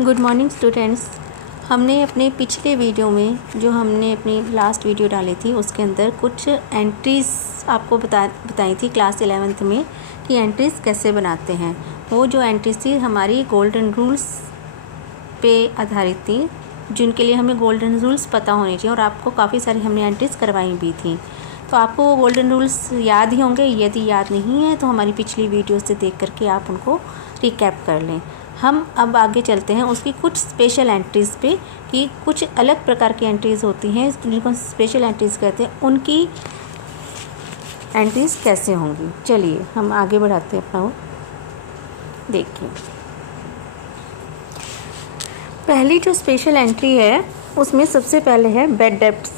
Good morning students. हमने अपने पिछले वीडियो में जो हमने अपनी लास्ट वीडियो डाली थी उसके अंदर कुछ एंट्रीज़ आपको बताई थी क्लास 11th में कि एंट्रीज़ कैसे बनाते हैं। वो जो एंट्रीज़ थी हमारी गोल्डन रूल्स पे आधारित थी, जिनके लिए हमें गोल्डन रूल्स पता होने चाहिए और आपको काफ़ी सारी हमने एंट्रीज़ करवाई भी थी। तो आपको वो गोल्डन रूल्स याद ही होंगे। यदि याद नहीं है तो हमारी पिछली वीडियो से देख करके आप उनको रिकैप कर लें। हम अब आगे चलते हैं उसकी कुछ स्पेशल एंट्रीज़ पे कि कुछ अलग प्रकार की एंट्रीज़ होती हैं जिनको स्पेशल एंट्रीज़ कहते हैं, उनकी एंट्रीज़ कैसे होंगी। चलिए हम आगे बढ़ाते हैं अपना। देखिए, पहली जो स्पेशल एंट्री है उसमें सबसे पहले है bad debts.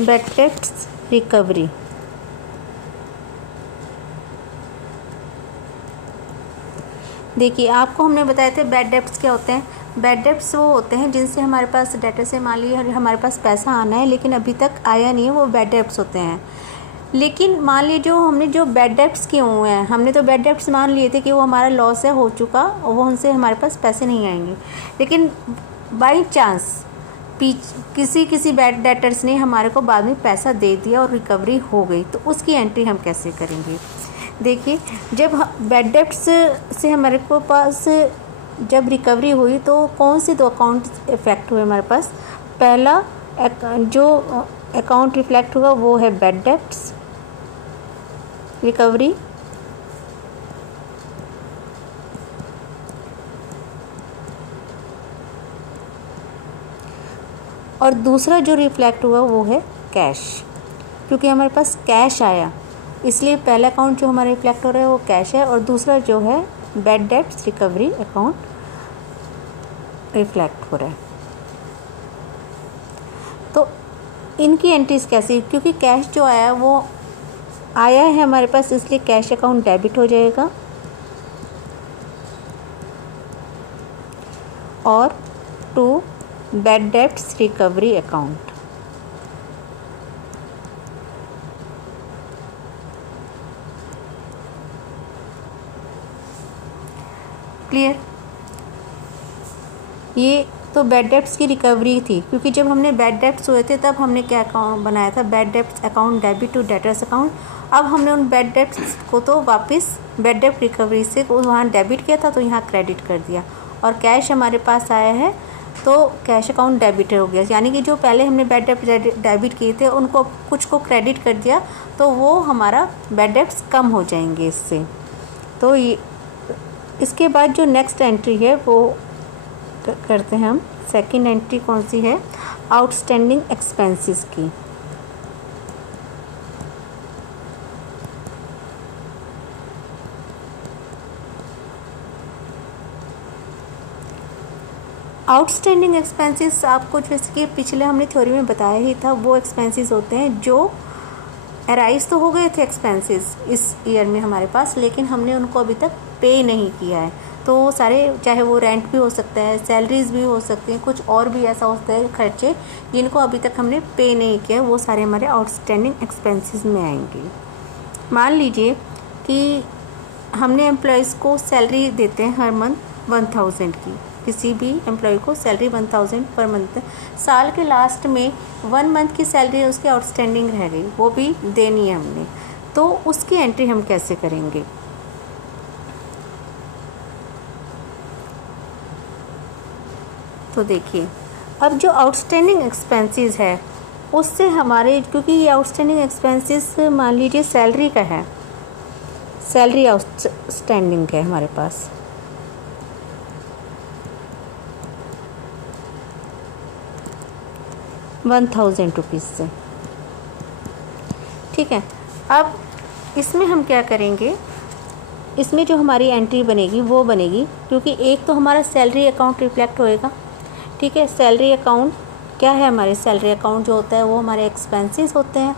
Bad debts recovery. देखिए, आपको हमने बताए थे बैड डेब्ट्स क्या होते हैं। बैड डेब्ट्स वो होते हैं जिनसे हमारे पास डेटर से मान लीजिए हमारे पास पैसा आना है लेकिन अभी तक आया नहीं है, वो बैड डेब्ट्स होते हैं। लेकिन मान लीजिए हमने जो बैड डेब्ट्स किए हुए हैं, हमने तो बैड डेब्ट्स मान लिए थे कि वो हमारा लॉस है हो चुका और वो उनसे हमारे पास पैसे नहीं आएंगे, लेकिन बाई चांस किसी बैड डेटर्स ने हमारे को बाद में पैसा दे दिया और रिकवरी हो गई, तो उसकी एंट्री हम कैसे करेंगे। देखिए, जब बैड डेट्स से हमारे को पास जब रिकवरी हुई तो कौन से दो अकाउंट इफेक्ट हुए हमारे पास। पहला जो अकाउंट रिफ्लेक्ट हुआ वो है बैड डेट्स रिकवरी, और दूसरा जो रिफ्लेक्ट हुआ वो है कैश, क्योंकि हमारे पास कैश आया इसलिए पहला अकाउंट जो हमारा रिफ्लेक्ट हो रहा है वो कैश है और दूसरा जो है bad debts recovery account reflect हो रहा है। तो इनकी एंट्रीज कैसी, क्योंकि कैश जो आया वो आया है हमारे पास इसलिए कैश अकाउंट डेबिट हो जाएगा और to bad debts recovery account. Clear. ये तो बैड डेट्स की रिकवरी थी, क्योंकि जब हमने बैड डेट्स हुए थे तब हमने क्या अकाउंट बनाया था, bad debts account debit to debtors account. अब हमने उन बैड डेट्स को तो वापस बैड डेट रिकवरी से वहाँ डेबिट किया था तो यहाँ क्रेडिट कर दिया और कैश हमारे पास आया है तो कैश अकाउंट डेबिट हो गया। यानी कि जो पहले हमने बैड डेट डेबिट किए थे उनको कुछ को क्रेडिट कर दिया तो वो हमारा बैड डेट्स कम हो जाएंगे इससे। तो ये इसके बाद जो नेक्स्ट एंट्री है वो करते हैं हम। सेकंड एंट्री कौन सी है, आउटस्टैंडिंग एक्सपेंसेस की। आउटस्टैंडिंग एक्सपेंसेस आपको जैसे कि पिछले हमने थ्योरी में बताया ही था, वो एक्सपेंसेस होते हैं जो अराइज तो हो गए थे एक्सपेंसेस इस ईयर में हमारे पास, लेकिन हमने उनको अभी तक पे नहीं किया है। तो वो सारे, चाहे वो रेंट भी हो सकता है, सैलरीज भी हो सकती हैं, कुछ और भी ऐसा होता है खर्चे जिनको अभी तक हमने पे नहीं किया, वो सारे हमारे आउटस्टैंडिंग एक्सपेंसेस में आएंगे। मान लीजिए कि हमने एम्प्लॉयज़ को सैलरी देते हैं हर मंथ 1000 की, किसी भी एम्प्लॉय को सैलरी 1000 पर मंथ। साल के लास्ट में 1 मंथ की सैलरी उसकी आउटस्टैंडिंग रह गई, वो भी देनी है हमने, तो उसकी एंट्री हम कैसे करेंगे। तो देखिए, अब जो आउटस्टैंडिंग एक्सपेंसेस है उससे हमारे, क्योंकि ये आउटस्टैंडिंग एक्सपेंसेस मान लीजिए सैलरी का है, सैलरी आउटस्टैंडिंग है हमारे पास, ₹1000 से। ठीक है, अब इसमें हम क्या करेंगे, इसमें जो हमारी एंट्री बनेगी वो बनेगी, क्योंकि एक तो हमारा सैलरी अकाउंट रिफ्लेक्ट होएगा। ठीक है, सैलरी अकाउंट क्या है, हमारे सैलरी अकाउंट जो होता है वो हमारे एक्सपेंसेस होते हैं।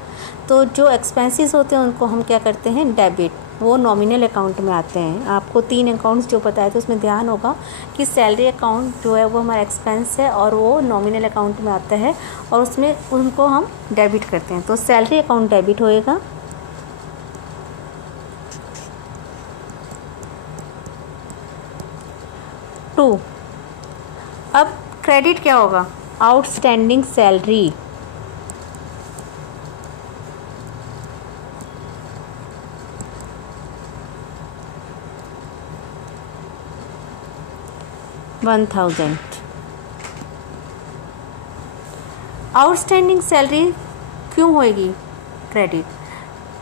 तो जो एक्सपेंसेस होते हैं उनको हम क्या करते हैं, डेबिट, वो नॉमिनल अकाउंट में आते हैं। आपको 3 अकाउंट्स जो बताए थे उसमें ध्यान होगा कि सैलरी अकाउंट जो है वो हमारा एक्सपेंस है और वो नॉमिनल अकाउंट में आता है और उसमें उनको हम डेबिट करते हैं। तो सैलरी अकाउंट डेबिट होएगा 2। अब क्रेडिट क्या होगा? Outstanding salary. $1000। आउटस्टैंडिंग सैलरी क्यों होएगी क्रेडिट?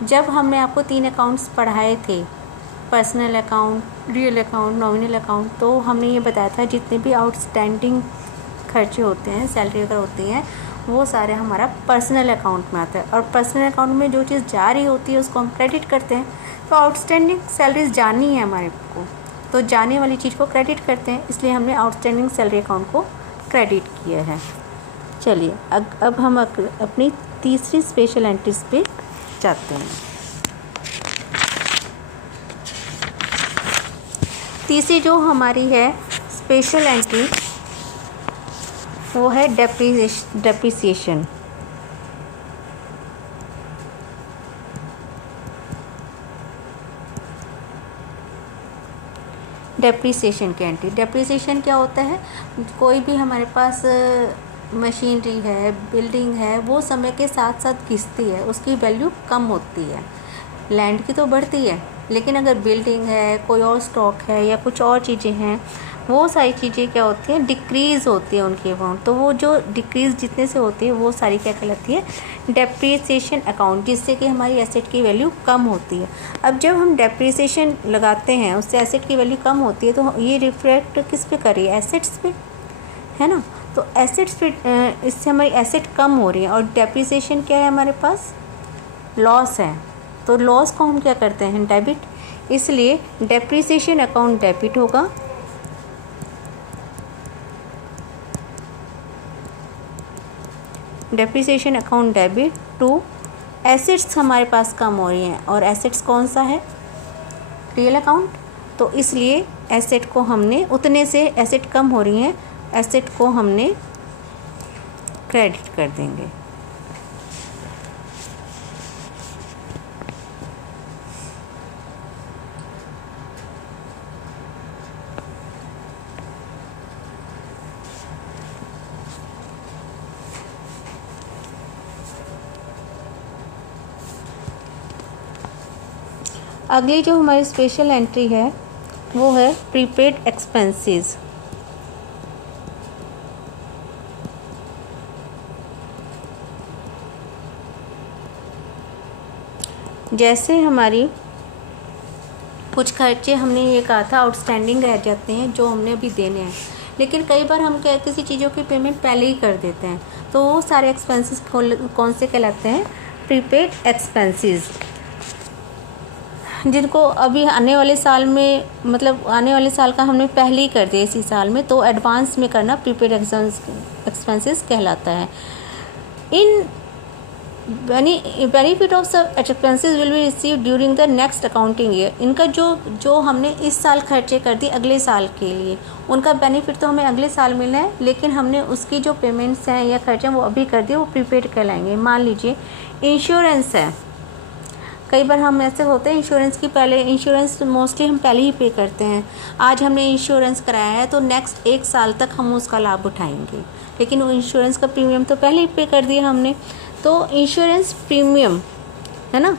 जब हमने आपको 3 अकाउंट्स पढ़ाए थे, personal account, real account, nominal account, तो हमने ये बताया था जितने भी आउटस्टैंडिंग खर्चे होते हैं, सैलरी अगर होती है, वो सारे हमारा पर्सनल अकाउंट में आता है। और पर्सनल अकाउंट में जो चीज़ जा रही होती है उसको हम क्रेडिट करते हैं। तो आउटस्टैंडिंग सैलरीज जानी है हमारे को, तो जाने वाली चीज़ को क्रेडिट करते हैं, इसलिए हमने आउटस्टैंडिंग सैलरी अकाउंट को क्रेडिट किया है। चलिए अब हम अपनी तीसरी स्पेशल एंट्रीज पे जाते हैं। तीसरी जो हमारी है स्पेशल एंट्री वो है डेप्रिसिएशन। डेप्रिसिएशन की एंट्री। डेप्रिसिएशन क्या होता है? कोई भी हमारे पास मशीनरी है, बिल्डिंग है, वो समय के साथ साथ घिसती है, उसकी वैल्यू कम होती है। लैंड की तो बढ़ती है, लेकिन अगर बिल्डिंग है, कोई और स्टॉक है या कुछ और चीज़ें हैं, वो सारी चीज़ें क्या होती हैं? डिक्रीज़ होती है उनकी अमाउंट। तो वो जो डिक्रीज़ जितने से होती है वो सारी क्या कहलाती है? डेप्रिसिएशन अकाउंट, जिससे कि हमारी एसेट की वैल्यू कम होती है। अब जब हम डेप्रिसिएशन लगाते हैं, उससे एसेट की वैल्यू कम होती है, तो ये रिफ्लेक्ट किस पे कर रही है? एसेट्स पे, है ना। तो एसेट्स पे इससे हमारी एसेट कम हो रही है। और डेप्रिसिएशन क्या है हमारे पास? लॉस है। तो लॉस को हम क्या करते हैं? डेबिट। इसलिए डेप्रिसिएशन अकाउंट डेबिट होगा। Depreciation account debit to assets हमारे पास कम हो रही हैं, और एसेट्स कौन सा है? Real account. तो इसलिए एसेट को हमने उतने से, एसेट कम हो रही हैं, एसेट को हमने क्रेडिट कर देंगे। अगली जो हमारी स्पेशल एंट्री है वो है प्रीपेड एक्सपेंसेस। जैसे हमारी कुछ खर्चे हमने ये कहा था आउटस्टैंडिंग रह जाते हैं, जो हमने अभी देने हैं, लेकिन कई बार हम क्या किसी चीज़ों की पेमेंट पहले ही कर देते हैं, तो वो सारे एक्सपेंसेस कौन से कहलाते हैं? प्रीपेड एक्सपेंसेस, जिनको अभी आने वाले साल में, मतलब आने वाले साल का हमने पहले ही कर दिया इसी साल में, तो एडवांस में करना प्रीपेड एक्सपेंसेस कहलाता है। In benefit of expenses will be receive during the next accounting year. इनका जो हमने इस साल खर्चे कर दिए अगले साल के लिए, उनका बेनिफिट तो हमें अगले साल मिलना है, लेकिन हमने उसकी जो पेमेंट्स हैं या खर्चे हैं वो अभी कर दिए, वो प्रीपेड कहलाएंगे। मान लीजिए इंश्योरेंस है, कई बार हम ऐसे होते हैं इंश्योरेंस की पहले, इंश्योरेंस मोस्टली हम पहले ही पे करते हैं। आज हमने इंश्योरेंस कराया है तो नेक्स्ट 1 साल तक हम उसका लाभ उठाएंगे, लेकिन वो इंश्योरेंस का प्रीमियम तो पहले ही पे कर दिया हमने। तो इंश्योरेंस प्रीमियम है ना,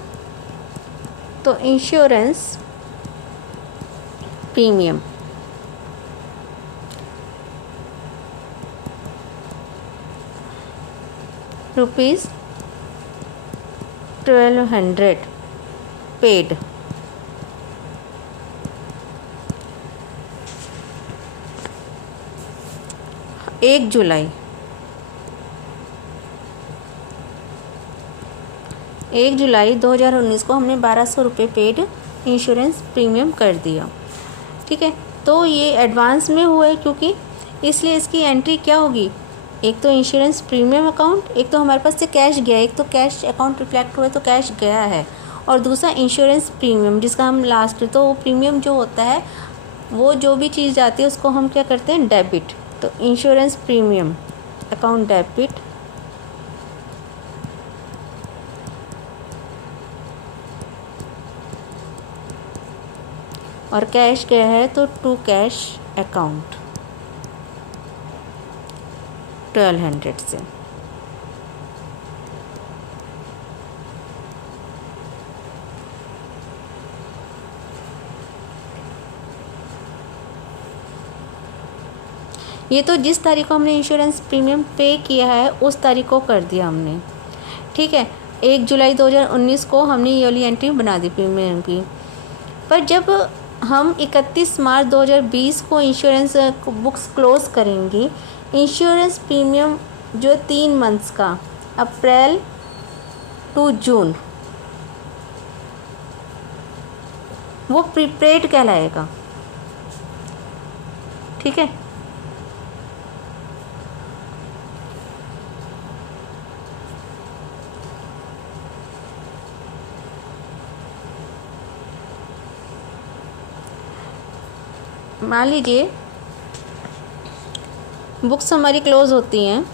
तो इंश्योरेंस प्रीमियम ₹1200 पेड। एक जुलाई 2019 को हमने 1200 रुपये पेड इंश्योरेंस प्रीमियम कर दिया। ठीक है, तो ये एडवांस में हुआ है, क्योंकि इसलिए इसकी एंट्री क्या होगी? एक तो इंश्योरेंस प्रीमियम अकाउंट, एक तो हमारे पास से कैश गया, एक तो कैश अकाउंट रिफ्लेक्ट हुआ तो कैश गया है, और दूसरा इंश्योरेंस प्रीमियम जिसका हम लास्ट, तो वो प्रीमियम जो होता है वो जो भी चीज़ जाती है उसको हम क्या करते हैं? डेबिट। तो इंश्योरेंस प्रीमियम अकाउंट डेबिट, और कैश क्या है? तो टू कैश अकाउंट। 1200 से। ये तो जिस तारीख को हमने इंश्योरेंस प्रीमियम पे किया है उस तारीख को कर दिया हमने, ठीक है। 1 जुलाई 2019 को हमने ये वाली एंट्री बना दी प्रीमियम की। पर जब हम 31 मार्च 2020 को इंश्योरेंस बुक्स क्लोज़ करेंगे, इंश्योरेंस प्रीमियम जो 3 मंथ्स का, अप्रैल टू जून, वो प्रीपेड कहलाएगा, ठीक है। मान लीजिए बुक्स हमारी क्लोज होती हैं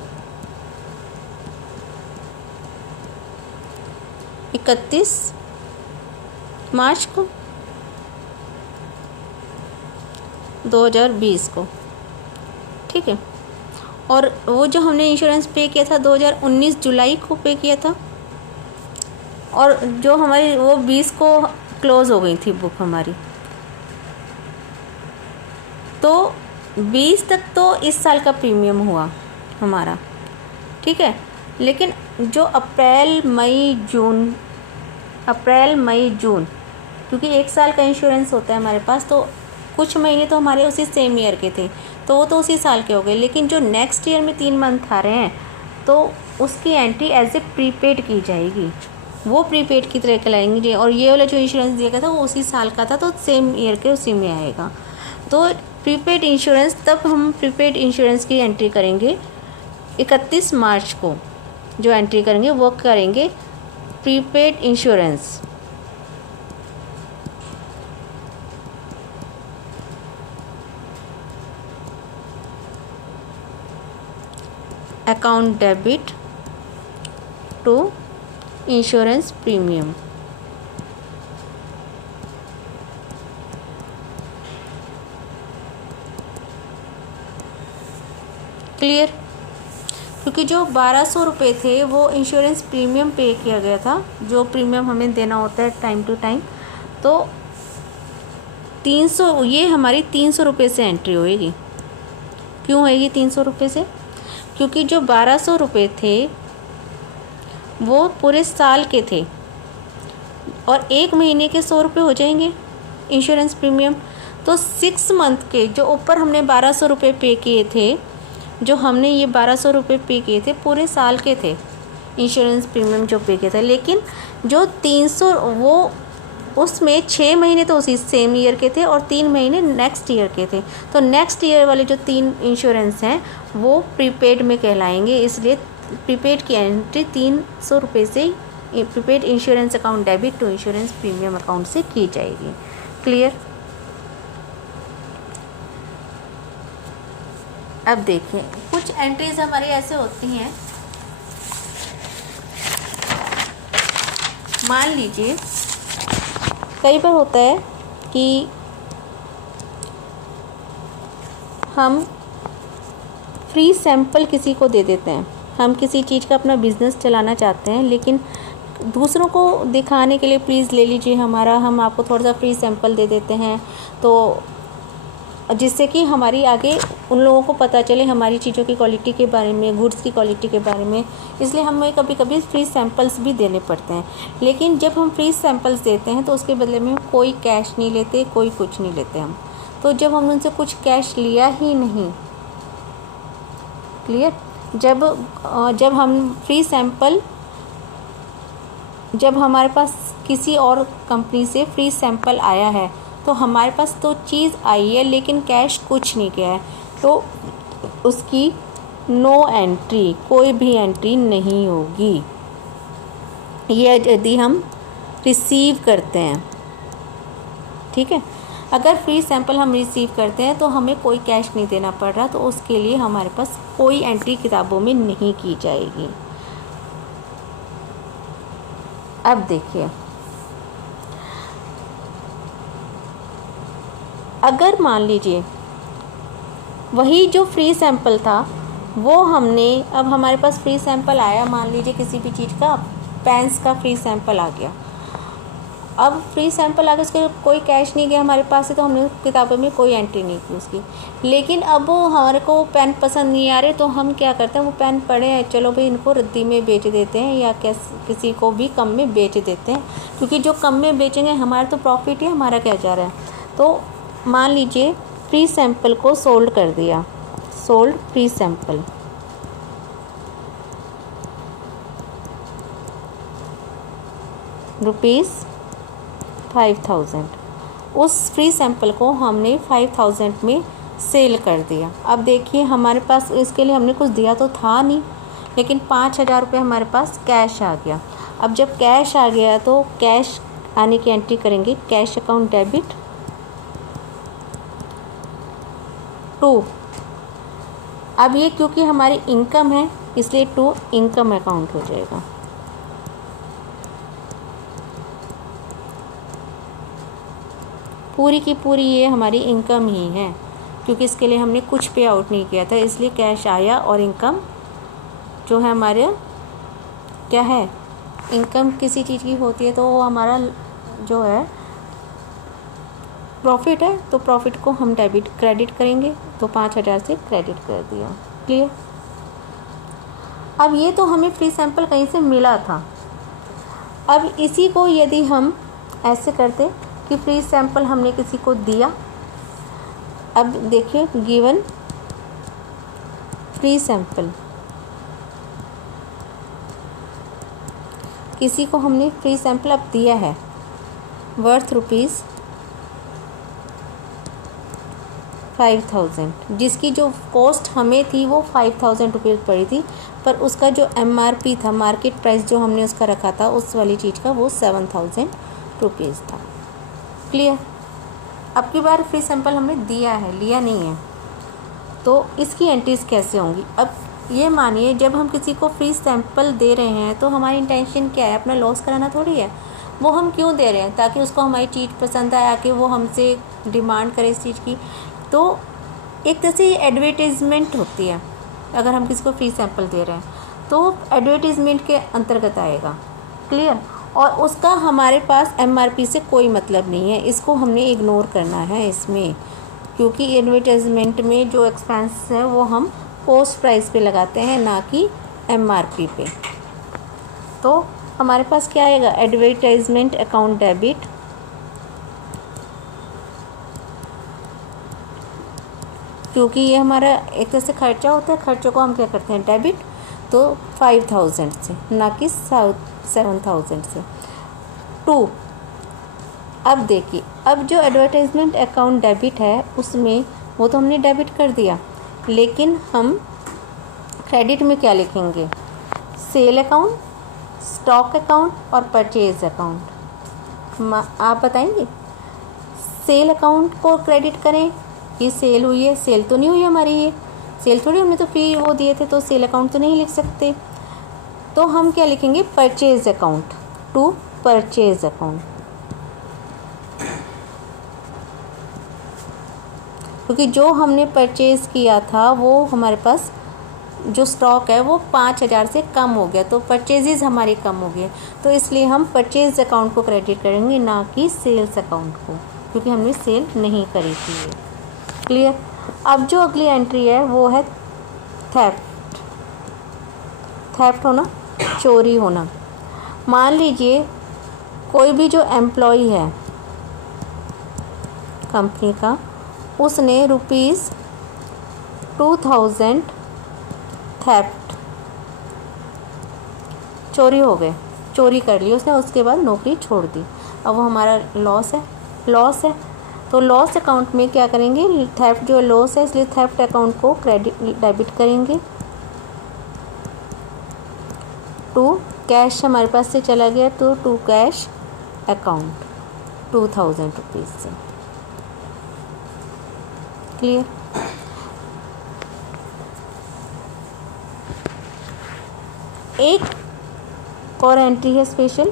31 मार्च को 2020 को, ठीक है। और वो जो हमने इंश्योरेंस पे किया था 2019 जुलाई को पे किया था, और जो हमारी वो 20 को क्लोज़ हो गई थी बुक हमारी, तो 20 तक तो इस साल का प्रीमियम हुआ हमारा, ठीक है। लेकिन जो अप्रैल मई जून, क्योंकि 1 साल का इंश्योरेंस होता है हमारे पास, तो कुछ महीने तो हमारे उसी सेम ईयर के थे, तो वो तो उसी साल के हो गए। लेकिन जो नेक्स्ट ईयर में 3 मंथ आ रहे हैं, तो उसकी एंट्री एज ए प्रीपेड की जाएगी, वो प्रीपेड की तरह कहलाएंगे। और ये वाला जो इंश्योरेंस दिया गया था वो उसी साल का था, तो सेम ईयर के उसी में आएगा। तो प्रीपेड इंश्योरेंस, तब हम प्रीपेड इंश्योरेंस की एंट्री करेंगे 31 मार्च को, जो एंट्री करेंगे वो करेंगे prepaid insurance. Account debit to insurance premium. Clear? क्योंकि जो 1200 रुपये थे वो इंश्योरेंस प्रीमियम पे किया गया था, जो प्रीमियम हमें देना होता है टाइम टू टाइम। तो 300, ये हमारी 300 रुपये से एंट्री होएगी। क्यों होएगी 300 रुपये से? क्योंकि जो 1200 रुपये थे वो पूरे साल के थे, और 1 महीने के 100 रुपये हो जाएंगे इंश्योरेंस प्रीमियम। तो 6 मंथ के जो ऊपर हमने 1200 रुपये पे किए थे, जो हमने ये 1200 रुपये पे किए थे, पूरे साल के थे इंश्योरेंस प्रीमियम जो पे किया था। लेकिन जो 300, वो उसमें 6 महीने तो उसी सेम ईयर के थे और 3 महीने नेक्स्ट ईयर के थे। तो नेक्स्ट ईयर वाले जो 3 इंश्योरेंस हैं वो प्रीपेड में कहलाएंगे, इसलिए प्रीपेड की एंट्री 300 रुपये से prepaid insurance account debit to insurance premium account से की जाएगी। क्लियर? अब देखिए, कुछ एंट्रीज हमारी ऐसे होती हैं, मान लीजिए कई बार होता है कि हम फ्री सैंपल किसी को दे देते हैं। हम किसी चीज़ का अपना बिज़नेस चलाना चाहते हैं, लेकिन दूसरों को दिखाने के लिए प्लीज़ ले लीजिए हमारा, हम आपको थोड़ा सा फ्री सैंपल दे देते हैं, तो जिससे कि हमारी आगे उन लोगों को पता चले हमारी चीज़ों की क्वालिटी के बारे में, गुड्स की क्वालिटी के बारे में। इसलिए हमें कभी कभी फ्री सैंपल्स भी देने पड़ते हैं। लेकिन जब हम फ्री सैंपल्स देते हैं तो उसके बदले में कोई कैश नहीं लेते, कोई कुछ नहीं लेते हम। तो जब हम उनसे कुछ कैश लिया ही नहीं, क्लियर? जब हम फ्री सैंपल, जब हमारे पास किसी और कंपनी से फ्री सैंपल आया है तो हमारे पास तो चीज़ आई है लेकिन कैश कुछ नहीं किया है, तो उसकी नो एंट्री, कोई भी एंट्री नहीं होगी। ये यदि हम रिसीव करते हैं, ठीक है। अगर फ्री सैंपल हम रिसीव करते हैं तो हमें कोई कैश नहीं देना पड़ रहा, तो उसके लिए हमारे पास कोई एंट्री किताबों में नहीं की जाएगी। अब देखिए, अगर मान लीजिए वही जो फ्री सैंपल था वो हमने, अब हमारे पास फ्री सैंपल आया, मान लीजिए किसी भी चीज़ का, पेन्स का फ्री सैंपल आ गया। अब फ्री सैंपल आ गया, उसके कोई कैश नहीं गया हमारे पास से, तो हमने किताबों में कोई एंट्री नहीं की उसकी। लेकिन अब वो हमारे को पेन पसंद नहीं आ रहे, तो हम क्या करते हैं, वो पेन पड़े हैं, चलो भाई इनको रद्दी में बेच देते हैं या किसी को भी कम में बेच देते हैं, क्योंकि जो कम में बेचेंगे हमारा तो प्रॉफिट है, हमारा क्या जा रहा है। तो मान लीजिए फ्री सैंपल को सोल्ड कर दिया, सोल्ड फ्री सैंपल, ₹5000। उस फ्री सैंपल को हमने 5000 में सेल कर दिया। अब देखिए हमारे पास इसके लिए हमने कुछ दिया तो था नहीं, लेकिन 5000 रुपये हमारे पास कैश आ गया। अब जब कैश आ गया तो कैश आने की एंट्री करेंगे, कैश अकाउंट डेबिट टू। अब ये क्योंकि हमारी इनकम है इसलिए टू इनकम अकाउंट हो जाएगा। पूरी की पूरी ये हमारी इनकम ही है, क्योंकि इसके लिए हमने कुछ पे आउट नहीं किया था, इसलिए कैश आया। और इनकम जो है हमारे क्या है, इनकम किसी चीज़ की होती है तो वो हमारा जो है प्रॉफिट है, तो प्रॉफिट को हम क्रेडिट करेंगे, तो 5000 से क्रेडिट कर दिया। क्लियर। अब ये तो हमें फ्री सैंपल कहीं से मिला था। अब इसी को यदि हम ऐसे करते कि फ्री सैंपल हमने किसी को दिया, अब देखिए गिवन फ्री सैंपल, किसी को हमने फ्री सैंपल अब दिया है वर्थ ₹5000, जिसकी जो कॉस्ट हमें थी वो 5000 रुपीज़ पड़ी थी, पर उसका जो MRP था, मार्केट प्राइस जो हमने उसका रखा था उस वाली चीज़ का, वो 7000 रुपीज़ था। क्लियर। अब की बार फ्री सैंपल हमने दिया है, लिया नहीं है, तो इसकी एंट्रीज कैसे होंगी। अब ये मानिए जब हम किसी को फ्री सैंपल दे रहे हैं तो हमारी इंटेंशन क्या है, अपना लॉस कराना थोड़ी है। वो हम क्यों दे रहे हैं, ताकि उसको हमारी चीज़ पसंद आए, आके वो हमसे डिमांड करे इस चीज़ की। तो एक तरह से ये एडवर्टीज़मेंट होती है। अगर हम किसी को फ्री सैंपल दे रहे हैं तो एडवर्टीज़मेंट के अंतर्गत आएगा। क्लियर। और उसका हमारे पास MRP से कोई मतलब नहीं है, इसको हमने इग्नोर करना है इसमें, क्योंकि एडवर्टाइजमेंट में जो एक्सपेंस है वो हम पोस्ट प्राइस पे लगाते हैं, ना कि MRP पे। तो हमारे पास क्या आएगा, एडवर्टाइजमेंट अकाउंट डेबिट क्योंकि ये हमारा एक तरह से खर्चा होता है, खर्चों को हम क्या करते हैं डेबिट, तो 5000 से, ना कि 7000 से। टू। अब देखिए, अब जो एडवर्टाइजमेंट अकाउंट डेबिट है उसमें वो तो हमने डेबिट कर दिया, लेकिन हम क्रेडिट में क्या लिखेंगे, सेल अकाउंट, स्टॉक अकाउंट और परचेज अकाउंट। आप बताएंगे सेल अकाउंट को क्रेडिट करें कि सेल हुई है, सेल तो नहीं हुई हमारी, ये सेल थोड़ी, हमने तो फ्री वो दिए थे, तो सेल अकाउंट तो नहीं लिख सकते। तो हम क्या लिखेंगे, purchase account, to purchase account, क्योंकि जो हमने परचेज़ किया था वो हमारे पास जो स्टॉक है वो 5000 से कम हो गया, तो परचेजेस हमारे कम हो गए, तो इसलिए हम परचेज अकाउंट को क्रेडिट करेंगे, ना कि सेल्स अकाउंट को, क्योंकि हमने सेल नहीं करी थी। क्लियर। अब जो अगली एंट्री है वो है थेफ्ट। थेफ्ट होना, चोरी होना। मान लीजिए कोई भी जो एम्प्लॉई है कंपनी का, उसने ₹2000 थेफ्ट, चोरी हो गए, चोरी कर ली उसने, उसके बाद नौकरी छोड़ दी। अब वो हमारा लॉस है, तो लॉस अकाउंट में क्या करेंगे, थेफ्ट जो लॉस है, इसलिए थेफ्ट अकाउंट को डेबिट करेंगे। टू कैश हमारे पास से चला गया, तो टू कैश अकाउंट 2000 रुपीज़ से। क्लियर। एक और एंट्री है स्पेशल,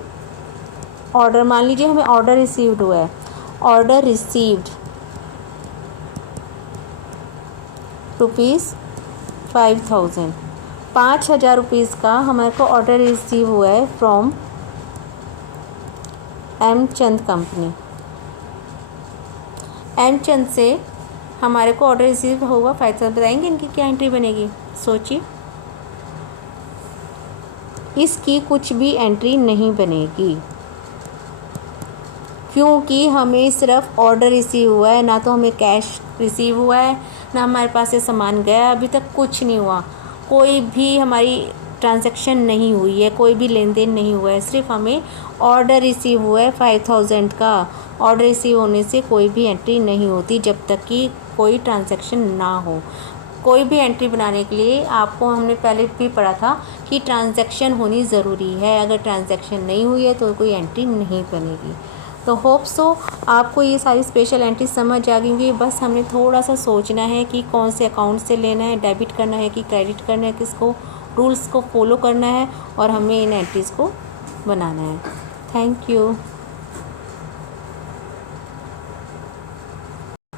ऑर्डर। मान लीजिए हमें ऑर्डर रिसीव्ड हुआ है, ऑर्डर रिसीव्ड 5000, 5000 रुपीज़ का हमारे को ऑर्डर रिसीव हुआ है from M Chand company. M Chand से हमारे को ऑर्डर रिसीव होगा 5000। बताएंगे इनकी क्या एंट्री बनेगी? सोचिए, इसकी कुछ भी एंट्री नहीं बनेगी, क्योंकि हमें सिर्फ ऑर्डर रिसीव हुआ है, ना तो हमें कैश रिसीव हुआ है, ना हमारे पास से सामान गया, अभी तक कुछ नहीं हुआ, कोई भी हमारी ट्रांजैक्शन नहीं हुई है, कोई भी लेन देन नहीं हुआ है, सिर्फ हमें ऑर्डर रिसीव हुआ है 5000 का। ऑर्डर रिसीव होने से कोई भी एंट्री नहीं होती जब तक कि कोई ट्रांजैक्शन ना हो। कोई भी एंट्री बनाने के लिए आपको हमने पहले भी पढ़ा था कि ट्रांजैक्शन होनी ज़रूरी है, अगर ट्रांजैक्शन नहीं हुई है तो कोई एंट्री नहीं बनेगी। तो होप सो आपको ये सारी स्पेशल एंट्री समझ आ गई होंगी। बस हमने थोड़ा सा सोचना है कि कौन से अकाउंट से लेना है, डेबिट करना है कि क्रेडिट करना है, किसको रूल्स को फॉलो करना है, और हमें इन एंट्रीज़ को बनाना है। Thank you.